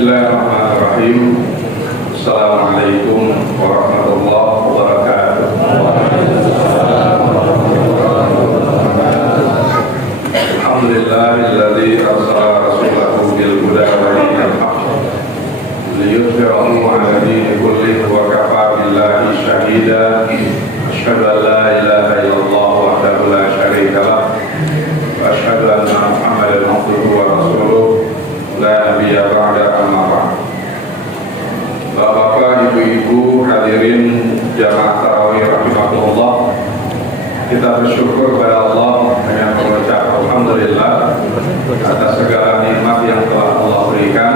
Bismillahirrahmanirrahim. Assalamualaikum warahmatullahi wabarakatuh. Alhamdulillahilladzi arsala rasulahu bil huda wa dinil haqq liyudhhirahu 'ala dini kullihi wa kafaa billahi shahida. Asyhadu an la ilaha illallah wahdahu la syarika lah wa asyhadu anna Muhammadan abduhu wa rasuluh la nabiyya ba'da amma ba'd. Bapak-bapak, ibu-ibu, hadirin jamaah tarawih rahimakumullah, kita bersyukur kepada Allah dengan mengucap alhamdulillah atas segala nikmat yang telah Allah berikan.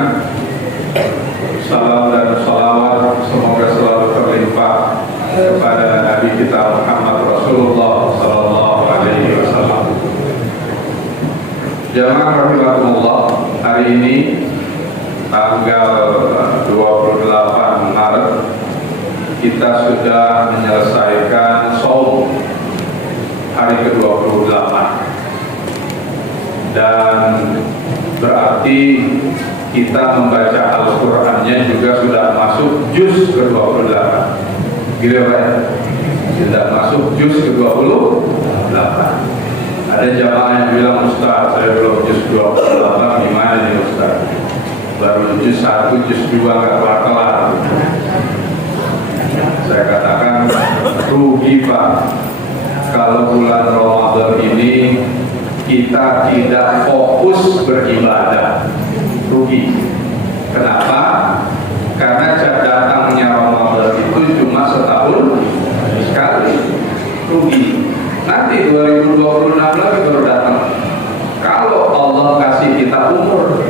Salam dan salawat semoga selalu terlimpah kepada Nabi kita Muhammad Rasulullah sallallahu alaihi wasallam. Jamaah rahimakumullah, hari ini tanggal 28 Maret kita sudah menyelesaikan shaum hari ke-28, dan berarti kita membaca Al-Qur'annya juga sudah masuk juz ke-28. Gitu Pak? Sudah masuk juz ke-28. Ada jamaah yang bilang, Ustaz, saya belum juz 28, gimana nih Ustaz? Baru juz 1, juz 2 nggak kelar-kelar. Saya katakan, rugi Pak kalau bulan Ramadan ini kita tidak fokus beribadah. Rugi. Kenapa? Karena datangnya Ramadan itu cuma setahun sekali. Rugi. Nanti 2026 lagi baru datang. Kalau Allah kasih kita umur,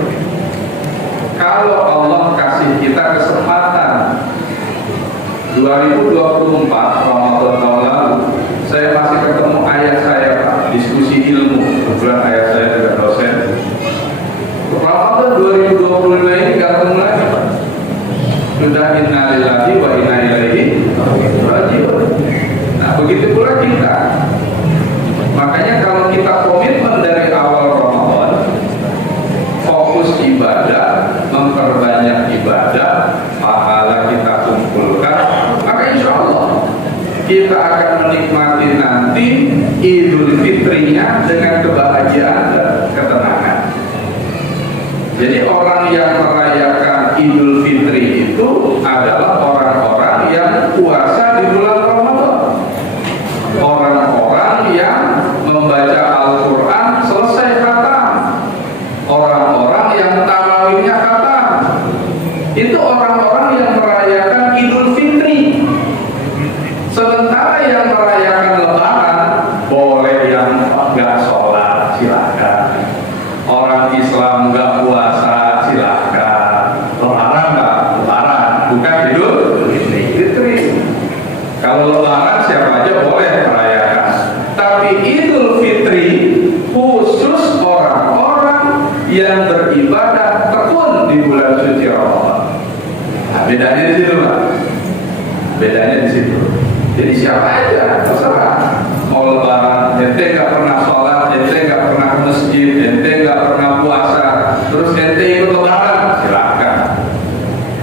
kalau Allah kasih kita kesempatan, 2024 Ramadan tahun lalu saya masih ketemu ayah saya Pak, diskusi ilmu. Kebetulan ayah saya juga dosen. Ramadan 2025 ini gak ketemu lagi Pak. Sudah innalillahi wa inna ilaihi raji'un. Nah begitu pula kita. Makanya kalau kita komitmen dari awal Ramadan, fokus ibadah, memperbanyak ibadah, pahala kita kumpulkan, maka insya Allah kita akan menikmati nanti Idul Fitrinya dengan kebahagiaan dan ketenangan. Jadi orang yang merayakan Idul Fitri itu adalah orang-orang yang puasa di bulan Ramadan, orang-orang yang membaca Al-Quran selesai khatam, orang-orang yang tarawihnya khatam. Itu orang-orang yang merayakan Idul Fitri. Sementara yang merayakan Lebaran, boleh yang nggak sholat silakan, orang Islam nggak puasa silakan, Lebaran nggak Lebaran, bukan Idul Fitri. Kalau Lebaran siapa aja boleh merayakan, tapi Idul Fitri khusus orang-orang yang beribadah tekun di bulan suci Ramadan. Nah, bedanya di situ Pak. Bedanya di situ. Jadi siapa aja terserah. Mau Lebaran, ente nggak pernah sholat, ente nggak pernah ke masjid, ente nggak pernah puasa, terus ente ikut Lebaran, silakan.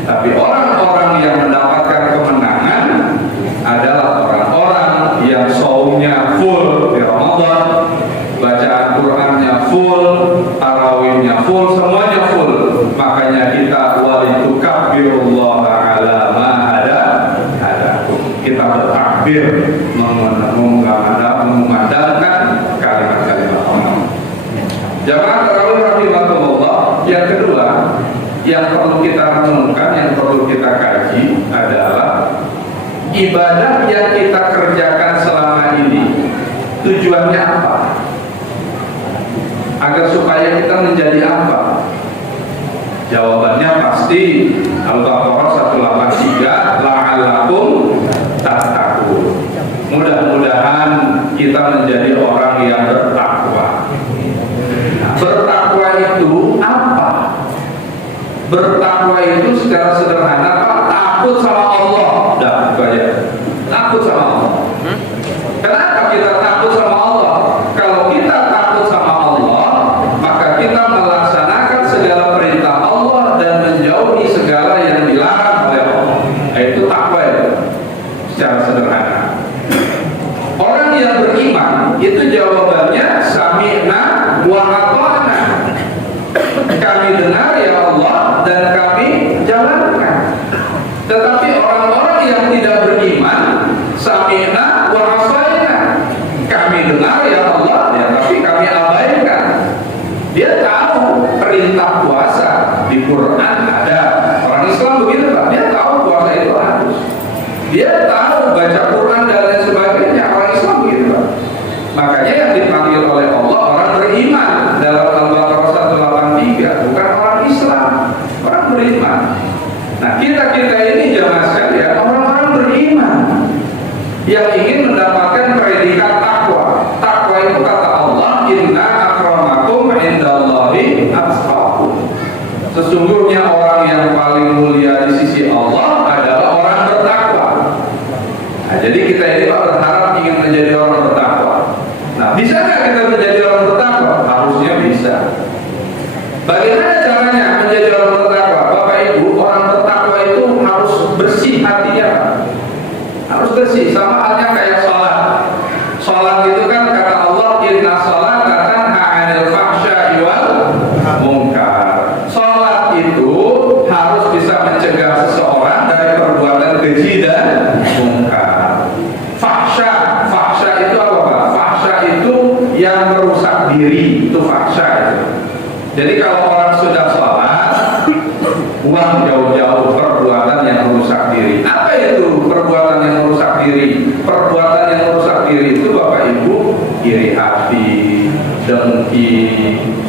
Tapi orang-orang yang mendapatkan kemenangan adalah orang-orang yang shaumnya full di Ramadan, bacaan Qur'annya full, tarawihnya full, semuanya full. Makanya kita walitukabbirullah ala ma hadakum. Kita bertakbir mengumandangkan kalimat-kalimat Allah. Jamaah tarawih rahimakumullah, yang kedua yang perlu kita renungkan, yang perlu kita kaji adalah ibadah yang kita kerjakan selama ini tujuannya apa? Agar supaya kita menjadi apa? Jawabannya pasti Al-Baqarah 183, la'allakum tattaqun. Mudah-mudahan kita menjadi orang yang bertakwa. Nah, bertakwa itu apa? Bertakwa itu secara sederhana Pak, takut sama Allah. Dah, itu aja. Takut sama Allah. Kenapa kita takut sama Allah? Kalau kita takut sama Allah, maka kita melaksanakan segala perintah Allah dan menjauh kami dengar ya Allah dan kami jalankan. Tetapi orang-orang yang tidak beriman, sami'na wa asaina, kami dengar ya Allah ya, tapi kami abaikan. Dia tahu perintah puasa di Quran ada. Orang Islam begitu Pak, dia tahu puasa itu harus. Dia tahu baca Quran dan lain sebagainya. Orang Islam begitu Pak. Makanya yang dipanggil oleh Allah orang beriman dalam Al-Baqarah 183, bukan orang Islam, orang beriman. Nah kita ini jamaah sekalian orang-orang beriman yang ingin mendapatkan predikat takwa. Takwa itu kata Allah, inna akramakum indallahi atqakum. Sesungguhnya orang yang paling mulia di sisi Allah adalah orang bertakwa. Nah, jadi kita ini Pak berharap ingin menjadi orang bertakwa. Nah, bisa nggak kita menjadi orang bertakwa? Harusnya bisa. Bagaimana caranya menjadi orang bertakwa? Bapak Ibu, orang bertakwa itu harus bersih hatinya, Pak. Harus bersih. Sama halnya kayak sholat. Sholat itu kan kata Allah, inna sholata tanha 'anil fahsya'i wal munkar. Sholat itu harus bisa mencegah seseorang dari perbuatan keji dan munkar. Fahsya itu apa Pak? Fahsya itu yang merusak diri, itu fahsya itu. Jadi kalau orang sudah sholat, buang jauh-jauh perbuatan yang merusak diri. Apa itu perbuatan yang merusak diri? Perbuatan yang merusak diri itu Bapak Ibu, iri hati, dengki,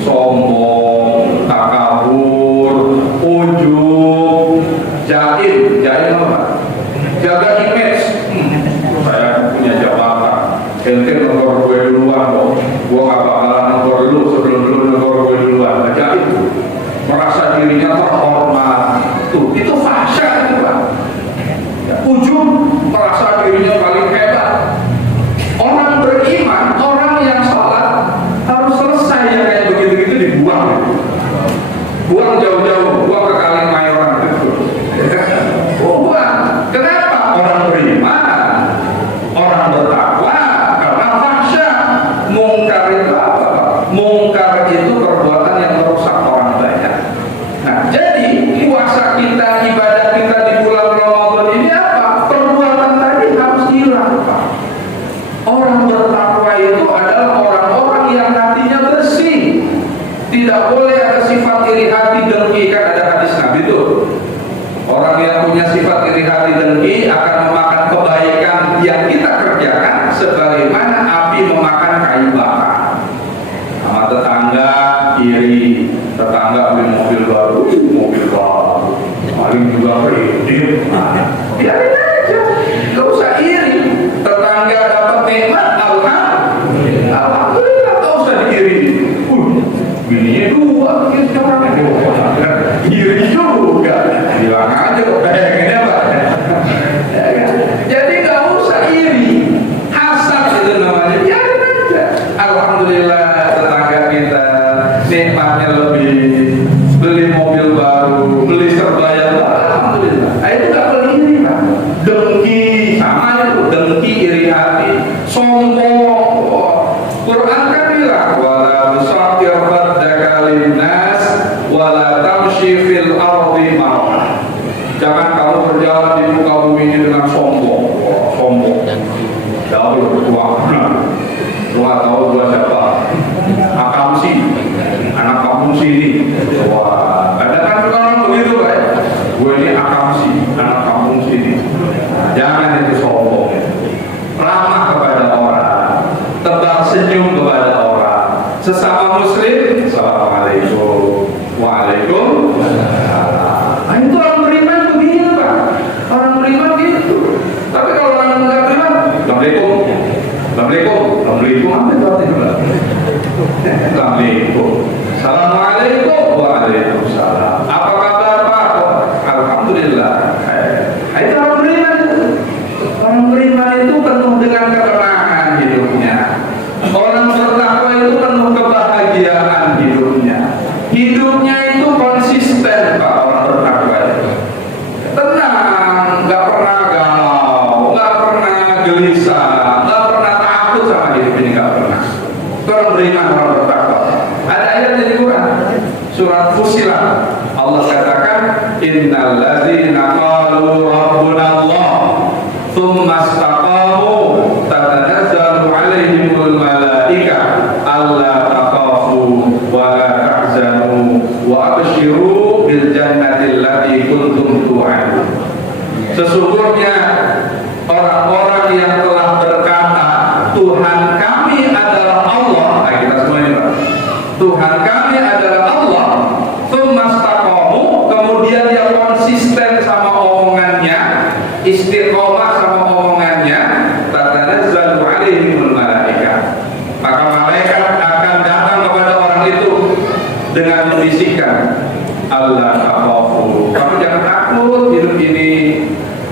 sombong, takabur, ujub, jaim apa? Jaga image. Saya punya jabatan, ente nomor gue duluan kok. Gue gak bakalan nomor dulu sebelum dulu nomor gue duluan. Jaim, merasa dirinya terhormat. Tuh, itu fahsya itu Pak. Ujub, merasa dirinya paling hebat. Orang beriman, orang yang sholat harus selesai yang kayak begitu-gitu dibuang. Buang jauh-jauh, buang ke Kalimayoran gitu. Buang. Kenapa? Orang beriman, orang bertakwa, karena fahsya. Mungkar itu apa? Mungkar itu perbuatan yang merusak orang banyak. Nah, jadi puasa kita, ibadah kita di bulan Ramadan ini apa? Perbuatan tadi harus hilang, Pak. Orang bertakwa itu adalah orang-orang yang hatinya bersih. Tidak boleh ada sifat iri hati, dengki. Kan ada hadis Nabi itu. Orang yang punya sifat iri hati, dengki akan memakan kebaikan yang kita kerjakan sebagaimana api memakan kayu bakar. Sama tetangga iri, tetangga beli mobil baru, paling juga kredit. Biarin aja, gak usah iri. Tetangga dapat nikmat, alhamdulillah, gak usah diiri. Bininya dua, gitu orang iri juga. Bilang aja, pengennya apa? Jadi gak usah iri. Hasad itu namanya, biarin aja. Alhamdulillah tetangga kita nikmatnya lebih, beli mobil baru, beli serba baru, alhamdulillah. Itu gak boleh iri Pak. Dengki, sama itu dengki, iri hati, sombong. Quran kan bilang wala tusaqir raddaka linnas wala tamshi fil ardi marah. Jangan kamu berjalan di muka bumi ini dengan sombong. Sombong jauh tua. Gua tahu gua siapa. Akamsi, anak kampung sini. Wah, kadang-kadang orang begitu Pak. Gue ini akamsi, anak kampung sini. Jangan itu sombong. Ramah kepada orang, tebar senyum kepada orang. Sesama muslim, assalamualaikum, waalaikumsalam. Nah, itu orang beriman begitu Pak. Orang beriman gitu. Tapi kalau orang nggak beriman, assalamualaikum, apa itu artinya? Assalamualaikum, assalamualaikum, waalaikumsalam. Apa kabar Pak? Alhamdulillah. Itu orang beriman. Orang beriman itu penuh dengan ketenangan hidupnya. Orang bertakwa itu penuh kebahagiaan hidupnya. Hidupnya itu konsisten Pak, orang bertakwa itu. Tenang, nggak pernah galau, nggak pernah gelisah, nggak pernah takut sama hidup ini, nggak pernah. Orang beriman, orang bertakwa. Ada ayat di Quran, surat Fussilat Allah katakan innal ladzina qalu rabbuna Allah tsumma istaqamu tatanazzalu alaihimul malaika alla takhafu wa la tahzanu wa abshiru bil jannati allati kuntum tu'adun. Sesungguhnya orang-orang yang telah berkata Tuhan kami adalah Allah, nah kita semua ini Pak, Tuhan kami adalah Allah, tsumastaqamu, kemudian dia konsisten sama omongannya, istiqomah sama omongannya, tatanazzalu alaihimul malaika, maka malaikat akan datang kepada orang itu dengan membisikkan Allah takhafu, kamu jangan takut hidup ini,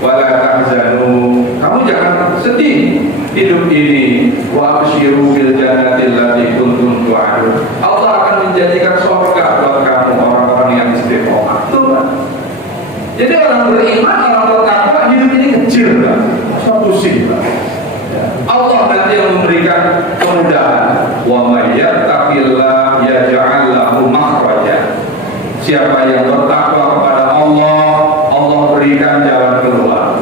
wala tahzanu, kamu jangan sedih hidup ini, wa abshiru bil jannati allati kuntum tu'adun. Allah akan menjanjikan surga buat kamu orang-orang yang istiqomah. Jadi orang beriman, orang bertakwa hidup ini kecil kan, pusing kan. Allah nanti yang memberikan kemudahan. Wa may yattaqillah yaj'al lahu makhraja. Siapa yang bertakwa kepada Allah, Allah berikan jalan keluar.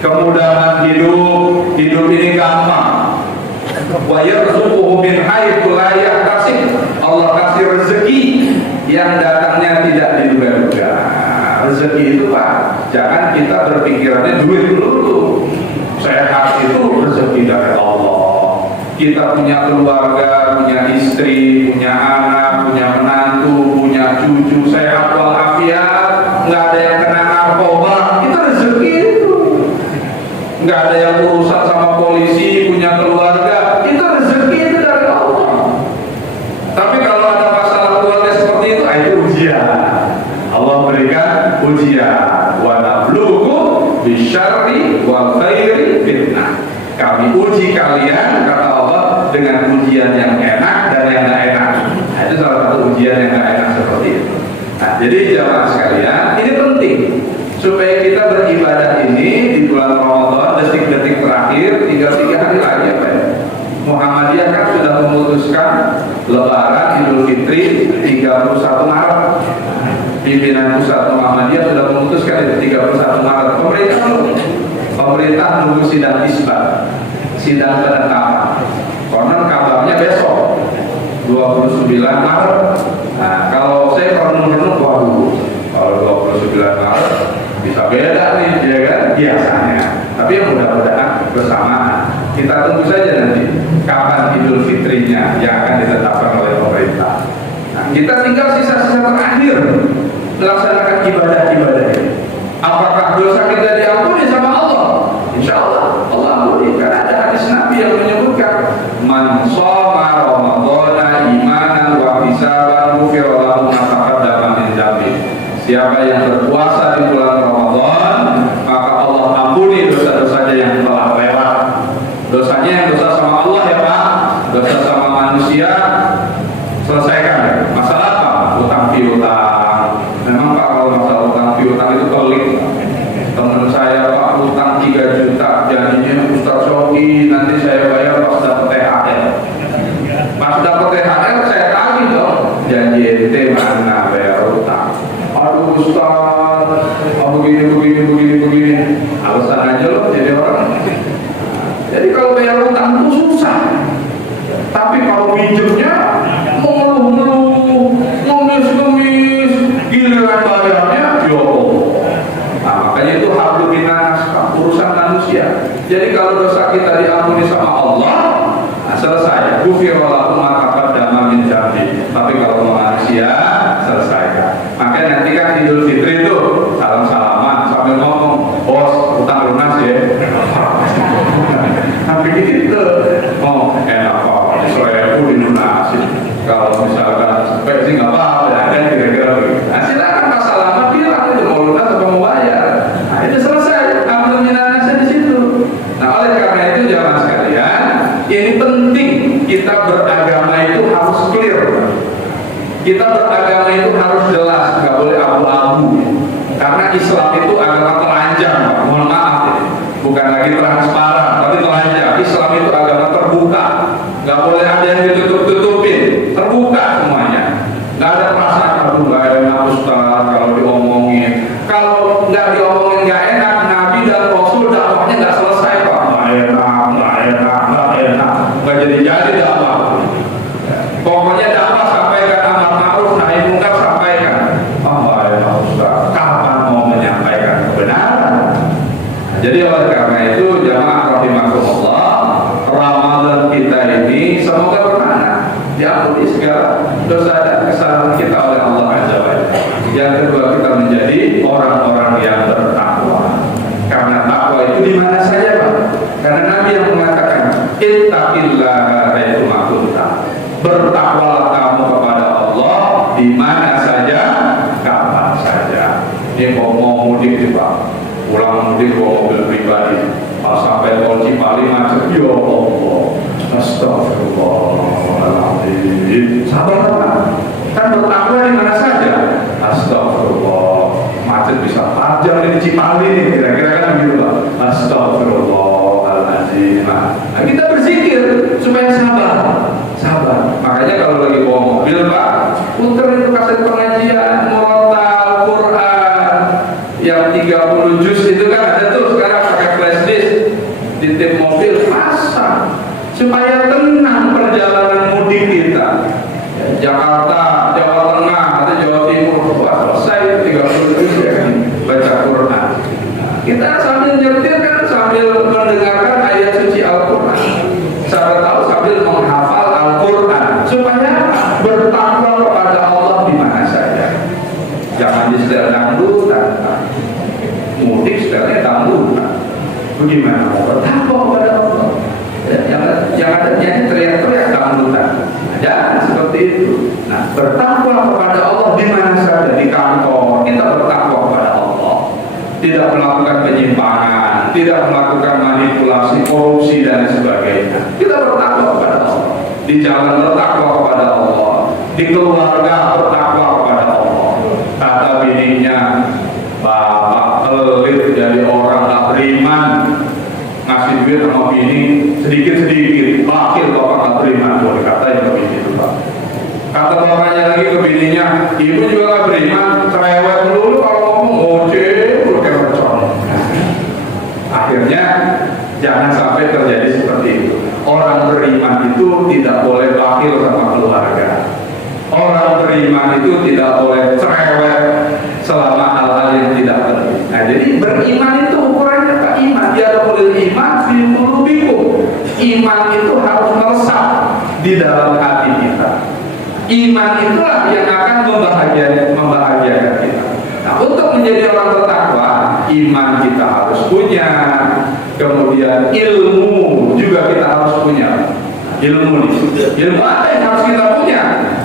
Kemudahan hidup ini gampang. Wa yarzuquhu min haitsu la yahtasib. Allah kasih rezeki yang datangnya tidak diduga-duga. Rezeki itu Pak, jangan kita berpikirannya duit dulu. Sehat itu rezeki dari Allah. Kita punya keluarga, punya istri, punya anak, punya menantu, punya cucu, sehat walafiat, nggak ada yang kena narkoba, itu rezeki itu. Nggak ada yang urusan sama polisi, punya keluarga, itu rezeki itu dari Allah. Tapi kalau ada masalah keluarga seperti itu ujian. Allah berikan ujian. Wa nabluukum bisyarri wal khairi fitnah. Kami uji kalian, kata Allah, dengan ujian yang enak dan yang tidak enak. Nah, itu salah satu ujian yang tidak enak seperti itu. Nah, jadi jamaah sekalian, ini penting supaya kita beribadah ini di bulan Ramadan, detik-detik terakhir, tinggal 3 hari lagi ya Pak. Muhammadiyah kan sudah memutuskan Lebaran Idul Fitri 31 Maret. Pimpinan pusat Muhammadiyah sudah memutuskan itu 31 Maret. Pemerintah nunggu sidang isbat, sidang penetapan. Konon kabarnya besok 29 Maret. Nah, kalau saya renung-renung, waduh, kalau 29 Maret bisa beda nih, ya kan? Biasanya. Tapi mudah-mudahan bersamaan. Kita tunggu saja nanti kapan Idul Fitrinya yang akan ditetapkan oleh pemerintah. Nah, kita tinggal sisa-sisa terakhir melaksanakan ibadah-ibadah ini. Apakah dosa kita diampuni sama Allah? Insya Allah Allah ampuni, karena ada hadis Nabi yang menyebutkan man shoma ramadhana imanan wa ihtisaban ghufira lahu ma taqaddama min dzambi. Siapa yang berpuasa di bulan Ramadan, maka Allah ampuni dosa-dosanya yang telah lewat. Dosanya yang dosa sama Allah ya Pak, dosa sama manusia selesaikan. Masalah apa? Utang piutang. Memang Pak, kalau masalah utang piutang itu pelik. Teman saya Pak utang 3 juta, janjinya Ustaz Shoki nanti saya bayar pas dapat THR. Pas dapat THR saya tagih dong, janji ente mana bayar utang. Aduh Ustaz, begini. Alasan aja loh jadi orang. Jadi kalau bayar utang itu susah. Tapi kalau pinjemnya mengeluh-ngeluh, ngemis-ngemis, giliran bayarnya yo. Nah, makanya itu hablum minas, urusan manusia. Jadi kalau dosa kita diampuni sama Allah, nah selesai. Ghufira lahu ma taqaddama min dzambi. Tapi kalau manusia selesaikan. Makanya nanti kan Idul Fitri itu salam-salaman sambil ngomong, bos utang lunas ya. Tapi gitu, oh enak kok, Israel dilunasi. Kalau misalkan baik sih nggak apa-apa, ya kan kira-kira begitu. Nah silakan Pak Salamat bilang itu mau lunas atau mau bayar. Nah itu selesai, ambil minanasnya di situ. Nah oleh karena itu jamaah sekalian, ini penting kita beragama itu harus clear. Kita beragama itu harus jelas, nggak boleh abu-abu. Karena Islam itu agama telanjang, mohon maaf ya. Bukan lagi transparan, tapi telanjang. Islam itu agama terbuka, nggak boleh ada yang ditutup-tutupin, terbuka semuanya. Nggak ada perasaan aduh mengampuni segala dosa dan kesalahan kita oleh Allah Azza wa Jalla. Yang kedua, kita menjadi orang-orang yang bertakwa. Karena takwa itu di mana saja, Pak. Karena Nabi yang mengatakan, ittaqillaha haitsu ma kunta. Bertakwalah kamu kepada Allah di mana saja, kapan saja. Ini mau mudik nih, Pak. Pulang mudik bawa mobil pribadi. Pas sampai tol Cipali macet, ya Allah. Astagfirullahaladzim. Sabar, Pak. Kan bertakwa di mana saja. Astagfirullah. Macet bisa 4 jam di Cipali nih, kira-kira kan begitu, Pak. Astagfirullahaladzim. Nah, kita berzikir supaya sabar. Makanya kalau lagi bawa mobil, Pak, puter itu kaset pengajian, murotal Quran yang 30 juz itu kan ada tuh sekarang pakai flash disk di tip mobil, pasang supaya tenang perjalanan mudik kita. Jakarta, Jawa Tengah, atau Jawa Timur, wah selesai 30 juz ya kan, baca Quran. Kita sambil nyetir kan sambil mendengarkan ayat suci Al-Quran. Saya tahu sambil menghafal Al-Quran supaya bertakwa kepada Allah di mana saja. Jangan di setel dangdutan, mudik setelnya dangdutan. Bagaimana mau bertakwa kepada Allah? Yang ada nyanyi teriak-teriak dangdutan. Jangan seperti itu. Nah, bertakwa kepada Allah di mana saja, di kantor kita bertakwa kepada Allah. Tidak melakukan penyimpangan, tidak melakukan manipulasi, korupsi dan sebagainya. Kita bertakwa kepada Allah. Di jalan bertakwa kepada Allah, di keluarga bertakwa kepada Allah. Kata bininya, bapak pelit dari orang tak beriman, ngasih duit sama bini sedikit-sedikit, bakil bapak tak beriman. Boleh katanya begitu, Pak. Kata bapaknya lagi ke bininya, ibu juga gak beriman, cerewet dulu kalau ngomong ngoceh, udah kayak mercon. Akhirnya jangan sampai terjadi seperti itu. Orang beriman itu tidak boleh bakil sama keluarga. Orang beriman itu tidak boleh cerewet selama hal-hal yang tidak penting. Nah, jadi beriman itu ukurannya Pak, iman. Ya boleh iman fi qulubikum. Iman itu harus melesat di dalam hati kita. Iman itulah yang akan membahagiakan kita. Nah, untuk menjadi orang bertakwa, iman kita harus punya. Kemudian ilmu juga kita harus punya. Ilmu apa yang harus kita punya?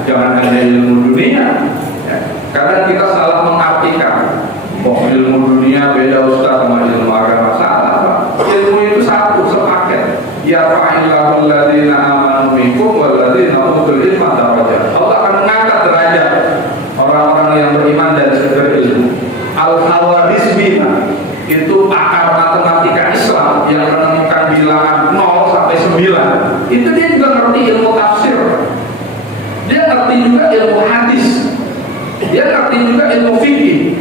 Jangan hanya ilmu dunia. Ya. Karena kita salah mengartikan. Ilmu dunia beda Ustaz sama ilmu agama. Salah, Pak. Ilmu itu satu, sepaket. Ya fa'illahu alladhina amanu minkum walladhina utul ilma darajat. Allah akan mengangkat derajat orang-orang yang beriman dan berilmu. Al-Khawarizmina itu pakar matematika Islam yang menemukan bilangan 0 sampai 9. Itu dia juga ngerti ilmu tafsir. Dia ngerti juga ilmu hadis. Dia ngerti juga ilmu fikih.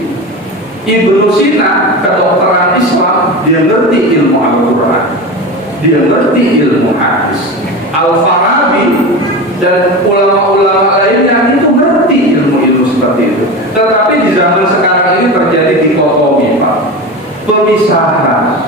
Ibnu Sina, kedokteran Islam, dia ngerti ilmu Al-Quran. Dia ngerti ilmu hadis. Al-Farabi dan ulama-ulama lainnya itu ngerti ilmu-ilmu seperti itu. Tetapi di zaman sekarang ini terjadi dikotomi, Pak, pemisahan.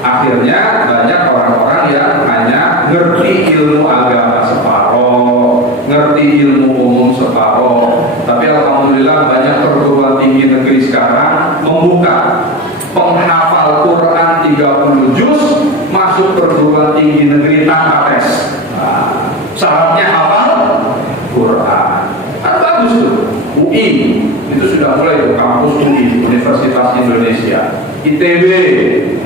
Akhirnya banyak orang-orang yang hanya ngerti ilmu agama separoh, ngerti ilmu umum separoh. Tapi alhamdulillah banyak perguruan tinggi negeri sekarang membuka penghafal Quran 30 juz masuk perguruan tinggi negeri tanpa tes. Nah, syaratnya hafal Quran. Kan bagus tuh. UI itu sudah mulai tuh, kampus UI, Universitas Indonesia. ITB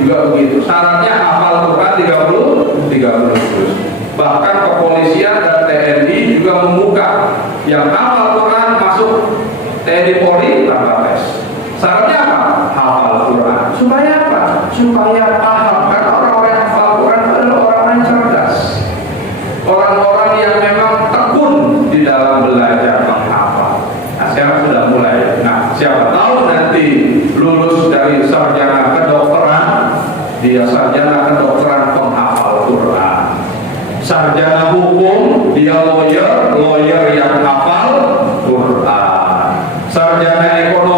juga begitu. Syaratnya hafal Quran 30 juz. Bahkan kepolisian dan TNI juga membuka yang hafal Quran masuk TNI Polri tanpa tes. Syaratnya apa? Hafal Quran. Supaya apa? Supaya paham. Karena orang-orang yang hafal Quran adalah orang-orang yang cerdas, orang-orang yang memang tekun di dalam belajar menghafal. Nah, sekarang sudah mulai. Nah, siapa tahu nanti lulus dari sarjana kedokteran, dia sarjana kedokteran penghafal Quran. Sarjana hukum, dia lawyer yang hafal Quran. Sarjana ekonomi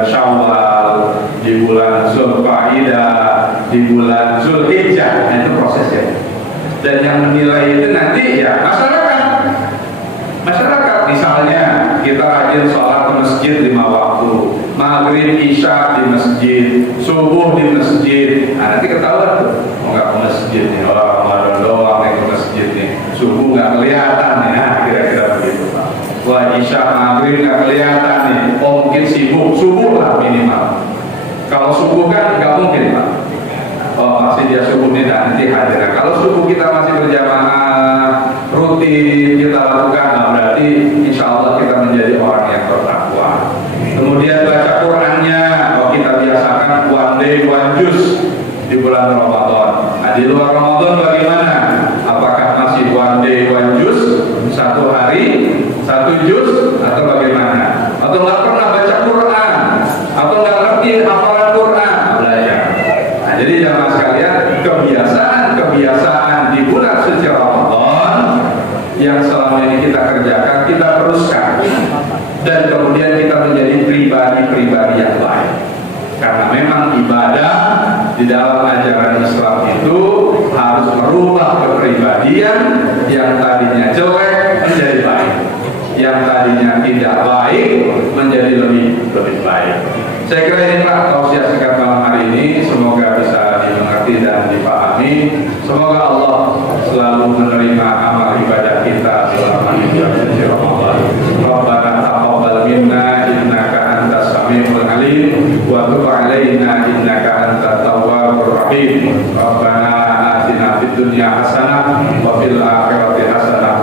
bulan Syawal, di bulan Zulqa'dah, di bulan Zulhijjah. Nah, itu prosesnya. Dan yang menilai itu nanti ya masyarakat. Misalnya kita rajin sholat ke masjid 5 waktu, maghrib, isya di masjid, subuh di masjid. Nah, nanti ketahuan tuh, mau nggak ke masjid nih, orang Ramadan doang nih ke masjid nih, subuh nggak kelihatan nih, nah kira-kira begitu Pak. Wah, isya, maghrib nggak kelihatan nih, oh mungkin sibuk, subuh lah minimal. Kalau subuh kan nggak mungkin Pak. Oh, pasti dia subuh nih nanti hadir. Nah, kalau subuh kita masih berjamaah rutin kita lakukan, nah berarti insya Allah kita menjadi orang yang bertakwa. Kemudian baca Qurannya, kalau kita biasakan one day one juz di bulan Ramadan. Nah, di luar Ramadan bagaimana? Apakah masih one day one juz, satu hari satu juz, atau bagaimana? Atau nggak pernah baca Quran, atau nggak ngerti hafalan Quran? Belajar. Nah, jadi jamaah sekalian, kebiasaan di bulan suci Ramadan yang selama ini kita kerjakan, kita teruskan, dan kemudian kita menjadi pribadi-pribadi yang baik. Karena memang ibadah di dalam ajaran Islam itu harus merubah kepribadian yang tadinya jelek menjadi baik, yang tadinya tidak baik menjadi lebih baik. Saya kira ini Pak tausiah singkat malam hari ini, semoga bisa dimengerti dan dipahami. Semoga Allah selalu menerima amal ibadah kita selama di bulan suci Ramadan. Rabbana taqabbal minna innaka antas samiul alim wa tub alaina innaka antat tawwabur rahim. Rabbana atina fid dunya hasanah wa fil akhirati hasanah